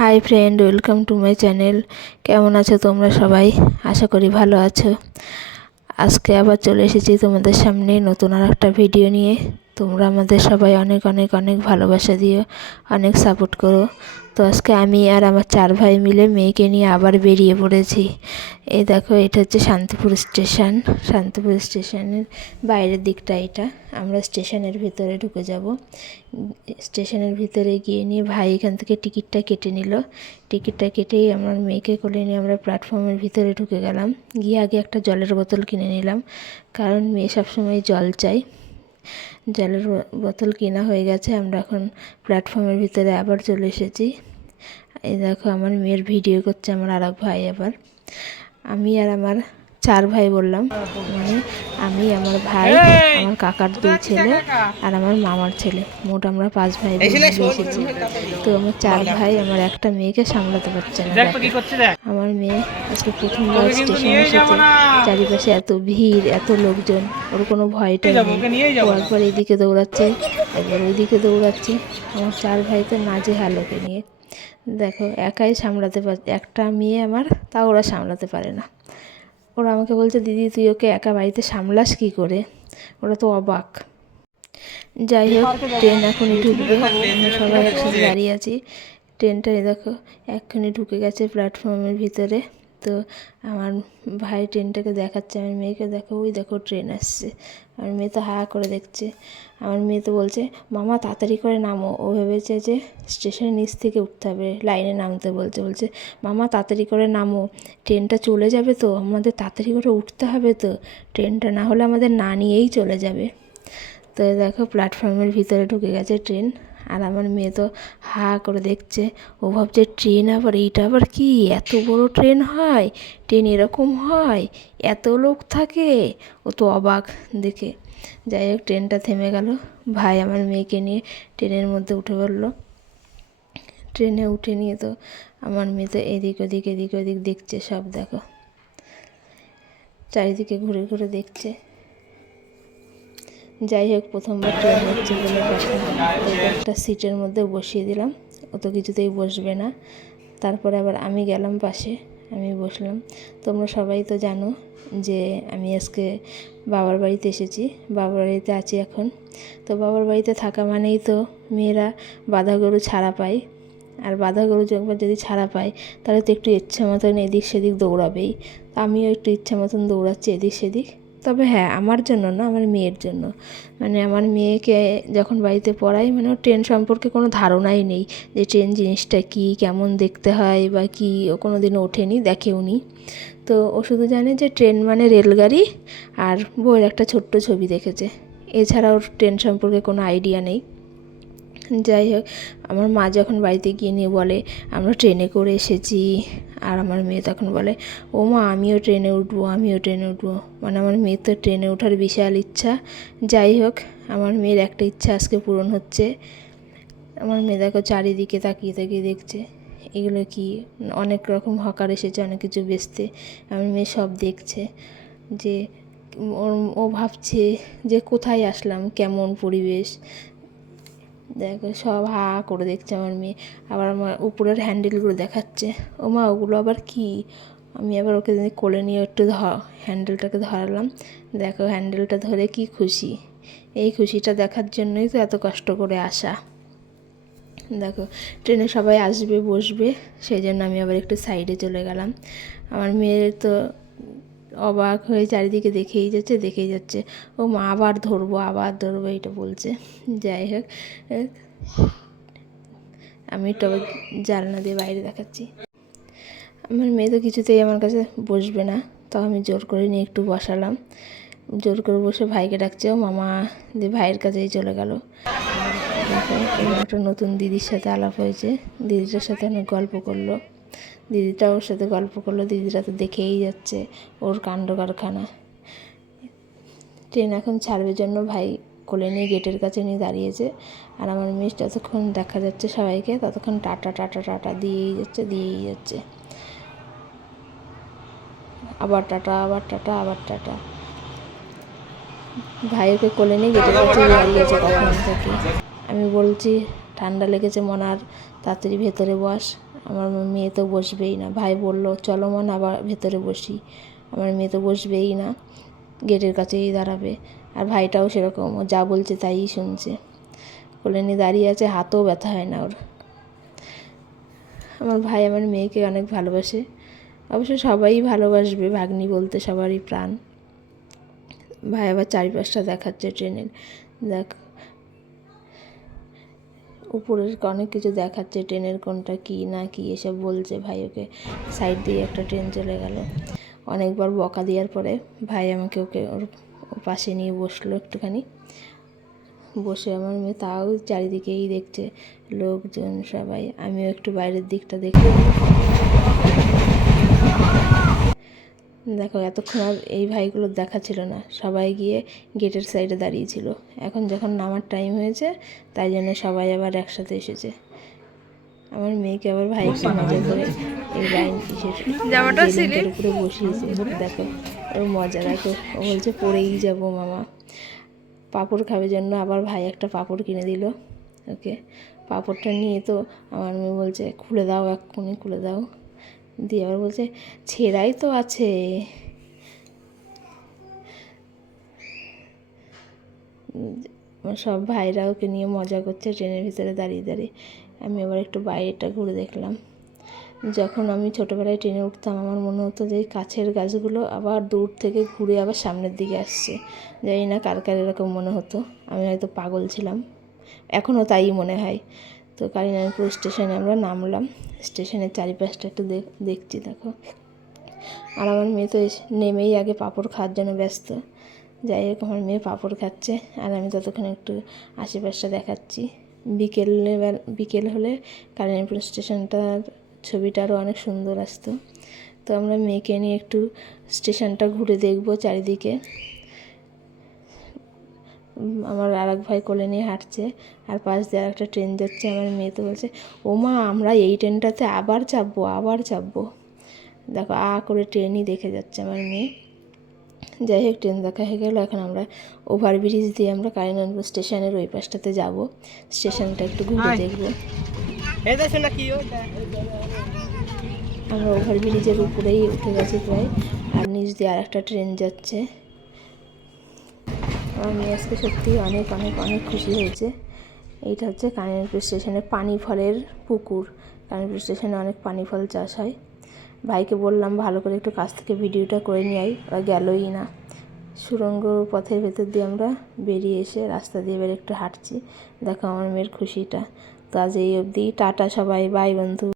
Hi friend, welcome to my channel. কেমন আছো তোমরা সবাই? আশা করি ভালো আছো। আজকে আবার চলে এসেছি তোমাদের সামনে নতুন আর একটা ভিডিও নিয়ে। তোমরা আমাদের সবাই অনেক অনেক অনেক ভালোবাসা দিও, অনেক সাপোর্ট করো। তো আজকে আমি আর আমার 4 ভাই মিলে মেয়েকে নিয়ে আবার বেরিয়ে পড়েছি। এই দেখো, এটা হচ্ছে শান্তিপুর স্টেশন। শান্তিপুর স্টেশনের বাইরের দিকটা এটা। আমরা স্টেশনের ভিতরে ঢুকে যাব। স্টেশনের ভিতরে গিয়ে নিয়ে ভাই এখান থেকে টিকিটটা কেটে নিল। টিকিটটা কেটেই আমার মেয়েকে কোলে নিয়ে আমরা প্ল্যাটফর্মের ভিতরে ঢুকে গেলাম। গিয়ে আগে একটা জলের বোতল কিনে নিলাম, কারণ মেয়ে সবসময় জল চাই। জলের বোতল কেনা হয়ে গেছে। আমরা এখন প্ল্যাটফর্মের ভিতরে আবার চলে এসেছি। এই দেখো, আমার মেয়ের ভিডিও করছে আমার আর এক ভাই। আবার আমি আর আমার 4 ভাই বললাম, মানে আমি, আমার ভাই, আমার কাকার 2 ছেলে আর আমার মামার ছেলে, মোট আমরা 5 ভাই মিলে এসেছি। তো আমার 4 ভাই আমার একটা মেয়েকে সামলাতে পারছে না। আমার মেয়ে আজকে প্রথমবার স্টেশনে এসেছে। চারিপাশে এত ভিড়, এত লোকজন, ওর কোনো ভয়টাই নেই। ও একবার এইদিকে দৌড়াচ্ছে, একবার ওইদিকে দৌড়াচ্ছে। আমার 4 ভাই তো নাজেহাল ওকে নিয়ে। দেখো, একাই সামলাতে একটা মেয়ে আমার, তাও ওরা সামলাতে পারে না। ওরা আমাকে বলছে, দিদি তুই ওকে একা বাড়িতে সামলাস কী করে? ওরা তো অবাক। যাই হোক, ট্রেন এখনই ঢুকবে। আমরা সবাই একসাথে দাঁড়িয়ে আছি। ট্রেনটা দেখো এক্ষুনি ঢুকে গেছে প্ল্যাটফর্মের ভিতরে। তো আমার ভাই ট্রেনটাকে দেখাচ্ছে আমার মেয়েকে, দেখো ওই দেখো ট্রেন আসছে। আমার মেয়ে তো হা করে দেখছে। আমার মেয়ে তো বলছে, মামা তাড়াতাড়ি করে নামো। ও ভেবেছে যে স্টেশনের নিচ থেকে উঠতে হবে, লাইনে নামতে বলছে মামা তাড়াতাড়ি করে নামো, ট্রেনটা চলে যাবে তো, আমাদের তাড়াতাড়ি করে উঠতে হবে তো, ট্রেনটা না হলে আমাদের না নিয়েই চলে যাবে। তো দেখো, প্ল্যাটফর্মের ভিতরে ঢুকে গেছে ট্রেন। আর আমার মেয়ে তো হা করে দেখছে। ও ভাবছে ট্রেন আবার, এইটা আবার কি, এত বড় ট্রেন হয়, ট্রেন এরকম হয়, এত লোক থাকে। ও তো অবাক দেখে। যাই হোক, ট্রেনটা থেমে গেল। ভাই আমার মেয়েকে নিয়ে ট্রেনের মধ্যে উঠে পড়লো। ট্রেনে উঠে নিয়ে তো আমার মেয়ে তো এদিক ওদিক দেখছে সব। দেখো, চারিদিকে ঘুরে ঘুরে দেখছে। যাই হোক, প্রথমবার ট্রেন হচ্ছে বলে কথা, ওকে একটা সিটের মধ্যে বসিয়ে দিলাম। ও তো কিছুতেই বসবে না। তারপরে আবার আমি গেলাম পাশে, আমি বসলাম। তোমরা সবাই তো জানো যে আমি আজকে বাবার বাড়িতে এসেছি, বাবার বাড়িতে আছি এখন। তো বাবার বাড়িতে থাকা মানেই তো মেয়েরা বাঁধা গরু ছাড়া পায়। আর বাঁধা গরু একবার যদি ছাড়া পায়, তাহলে তো একটু ইচ্ছা মতন এদিক সেদিক দৌড়াবেই। আমিও একটু ইচ্ছা মতন দৌড়াচ্ছি এদিক সেদিক। তবে হ্যাঁ, আমার জন্য না, আমার মেয়ের জন্য। মানে আমার মেয়েকে যখন বাড়িতে পড়াই, মানে ওর ট্রেন সম্পর্কে কোনো ধারণাই নেই, যে ট্রেন জিনিসটা কী, কেমন দেখতে হয় বা কী। ও কোনো দিনও ওঠেনি, দেখেওনি। তো ও শুধু জানে যে ট্রেন মানে রেলগাড়ি, আর বইয়ের একটা ছোট্ট ছবি দেখেছে। এছাড়া ওর ট্রেন সম্পর্কে কোনো আইডিয়া নেই। যাই হোক, আমার মা যখন বাড়িতে গিয়ে নিয়ে বলে আমরা ট্রেনে করে এসেছি, আর আমার মেয়ে তখন বলে, ও মা আমিও ট্রেনে উঠবো, আমিও ট্রেনে উঠবো। মানে আমার মেয়ের তো ট্রেনে ওঠার বিশাল ইচ্ছা। যাই হোক, আমার মেয়ের একটা ইচ্ছা আজকে পূরণ হচ্ছে। আমার মেয়ে দেখো চারিদিকে তাকিয়ে তাকিয়ে দেখছে, এগুলো কি, অনেক রকম হকার এসেছে অনেক কিছু বেচতে। আমার মেয়ে সব দেখছে, যে ও ভাবছে যে কোথায় আসলাম, কেমন পরিবেশ। দেখো, সব হা করে দেখছে আমার মেয়ে। আবার আমার উপরের হ্যান্ডেলগুলো দেখাচ্ছে, ও মা ওগুলো আবার কি। আমি আবার ওকে কোলে নিয়ে একটু হ্যান্ডেলটাকে ধরালাম। দেখো, হ্যান্ডেলটা ধরে কি খুশি। এই খুশিটা দেখার জন্যই তো এত কষ্ট করে আসা। দেখো, ট্রেনে সবাই আসবে বসবে, সেই জন্য আমি আবার একটু সাইডে চলে গেলাম। আমার মেয়ে তো অবাক হয়ে চারিদিকে দেখেই যাচ্ছে। ও মা আবার ধরবো এটা বলছে। যাই হোক, আমি একটু আবার জানলা দিয়ে বাইরে দেখাচ্ছি। আমার মেয়ে তো কিছুতেই আমার কাছে বসবে না, তাও আমি জোর করে নিয়ে একটু বসালাম। জোর করে বসে ভাইকে ডাকছে, ও মামা দিয়ে ভাইয়ের কাছেই চলে গেল। দেখো, একটা নতুন দিদির সাথে আলাপ হয়েছে, দিদিটার সাথে অনেক গল্প করলো। দিদিটা ওর সাথে গল্প করলো। দিদিরা তো দেখেই যাচ্ছে ওর কাণ্ড কারখানা। ট্রেন এখন ছাড়বে জন্য ভাই কোলে নিয়ে গেটের কাছে নিয়ে দাঁড়িয়েছে। আর আমার মেয়ে যতক্ষণ দেখা যাচ্ছে সবাইকে, ততক্ষণ টাটা টাটা টাটা দিয়েই যাচ্ছে। আবার টাটা, আবার টাটা, আবার টাটা। ভাইকে কোলে নিয়ে গেটের কাছে দাঁড়িয়েছে কখন থেকে। আমি বলছি ঠান্ডা লেগেছে মনার, তাড়াতাড়ি ভেতরে বস। আমার মেয়ে তো বসবেই না। ভাই বলল চলো মন আবার ভেতরে বসি, আমার মেয়ে তো বসবেই না, গেটের কাছেই দাঁড়াবে। আর ভাইটাও সেরকম, ও যা বলছে তাই শুনছে, কোলে নিয়ে দাঁড়িয়ে আছে, হাতও ব্যথা হয় না ওর। আমার ভাই আমার মেয়েকে অনেক ভালোবাসে, অবশ্য সবাই ভালোবাসবে, ভাগ্নি বলতে সবারই প্রাণ। ভাই আবার চারিপাশটা দেখাচ্ছে ট্রেনের, দেখ উপরের অনেক কিছু দেখাচ্ছে, ট্রেনের কোনটা কী না কী এসব বলছে। ভাই ওকে সাইড দিয়ে একটা ট্রেন চলে গেল। অনেকবার বকা দেওয়ার পরে ভাই আমাকে ওর পাশে নিয়ে বসলো একটুখানি। বসে আমার মেয়ে তাও চারিদিকেই দেখছে লোকজন সবাই, আমিও একটু বাইরের দিকটা দেখলাম। দেখো এতক্ষণ আর এই ভাইগুলোর দেখা ছিল না, সবাই গিয়ে গেটের সাইডে দাঁড়িয়েছিল। এখন যখন নামার টাইম হয়েছে তাই জন্য সবাই আবার একসাথে এসেছে। আমার মেয়েকে আবার ভাই একটু মজা করে এই লাইন গেটের উপরে বসিয়েছে। দেখো ওর মজা, দেখো ও বলছে পড়েই যাবো মামা। পাঁপড় খাবে জন্য আবার ভাই একটা পাঁপড় কিনে দিল ওকে। পাঁপড়টা নিয়ে তো আমার মেয়ে বলছে খুলে দাও, এক্ষুনি খুলে দাও। দিয়ে আবার বলছে ছেঁড়াই তো আছে। সব ভাইরা ওকে নিয়ে মজা করছে ট্রেনের ভিতরে দাঁড়িয়ে দাঁড়িয়ে। আমি আবার একটু বাইরেটা ঘুরে দেখলাম। যখন আমি ছোটোবেলায় ট্রেনে উঠতাম আমার মনে হতো যে কাছের গাছগুলো আবার দূর থেকে ঘুরে আবার সামনের দিকে আসছে। জানি না কার কার এরকম মনে হতো, আমি হয়তো পাগল ছিলাম, এখনও তাই মনে হয়। তো কালিনারপুর স্টেশনে আমরা নামলাম, স্টেশনের চারিপাশটা একটু দেখছি দেখো। আর আমার মেয়ে তো নেমেই আগে পাঁপড় খাওয়ার জন্য ব্যস্ত। যাই হোক আমার মেয়ে পাঁপড় খাচ্ছে আর আমি ততক্ষণ একটু আশেপাশটা দেখাচ্ছি। বিকেল হলে কালিনারপুর স্টেশনটার ছবিটা আরও অনেক সুন্দর আসতো। তো আমরা মেয়েকে নিয়ে একটু স্টেশনটা ঘুরে দেখবো চারিদিকে। আমার আর এক ভাই কোলে নিয়ে হাঁটছে, আর পাশ দিয়ে আর একটা ট্রেন যাচ্ছে। আমার মেয়ে তো বলছে ও মা আমরা এই ট্রেনটাতে আবার চাপবো। দেখো করে ট্রেনই দেখে যাচ্ছে আমার মেয়ে। যাই হোক ট্রেন দেখা হয়ে গেলো। এখন আমরা ওভারব্রিজ দিয়ে আমরা কালিনারপুর স্টেশনের ওই পাশটাতে যাবো, স্টেশনটা একটু ঘুরে দেখবো। আমরা ওভারব্রিজের উপরেই উঠে গেছি প্রায়, আর নিচ দিয়ে আর একটা ট্রেন যাচ্ছে। আমার মেয়ে আজকে সত্যি অনেক অনেক অনেক খুশি হয়েছে। এইটা হচ্ছে কালিনারপুর স্টেশনের পানি ফলের পুকুর। কালিনারপুর স্টেশনে অনেক পানি ফল চাষ হয়। ভাইকে বললাম ভালো করে একটু কাছ থেকে ভিডিওটা করে নিয়ে আই, ওরা গেলই না। সুড়ঙ্গ পথের ভেতর দিয়ে আমরা বেরিয়ে এসে রাস্তা দিয়ে এবার একটু হাঁটছি। দেখো আমার মেয়ের খুশিটা। তো আজ এই অবধি, টাটা সবাই, বাই বন্ধু।